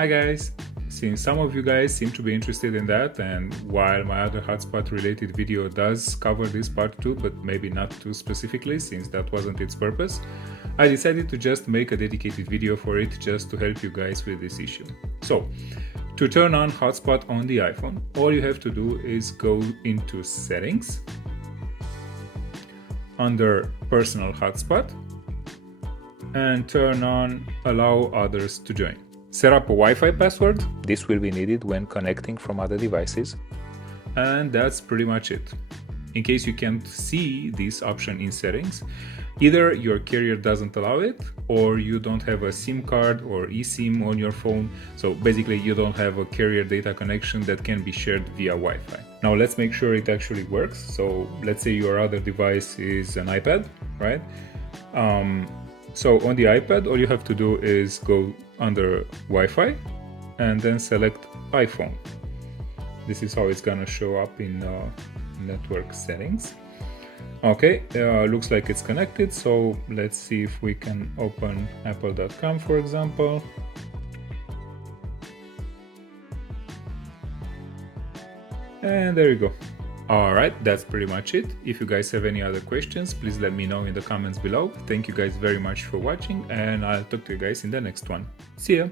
Hi guys! Since some of you guys seem to be interested in that, and while my other hotspot related video does cover this part too, but maybe not too specifically since that wasn't its purpose, I decided to just make a dedicated video for it just to help you guys with this issue. So, to turn on hotspot on the iPhone, all you have to do is go into settings, under personal hotspot, and turn on allow others to join. Set up a Wi-Fi password. This will be needed when connecting from other devices. And that's pretty much it. In case you can't see this option in settings, either your carrier doesn't allow it, or you don't have a SIM card or eSIM on your phone. So basically you don't have a carrier data connection that can be shared via Wi-Fi. Now let's make sure it actually works. So let's say your other device is an iPad, right? So on the iPad, all you have to do is go under Wi-Fi and then select iPhone. This is how it's gonna show up in network settings. Okay, looks like it's connected, so let's see if we can open apple.com, for example. And there you go. Alright, that's pretty much it. If you guys have any other questions, please let me know in the comments below. Thank you guys very much for watching, and I'll talk to you guys in the next one. See ya!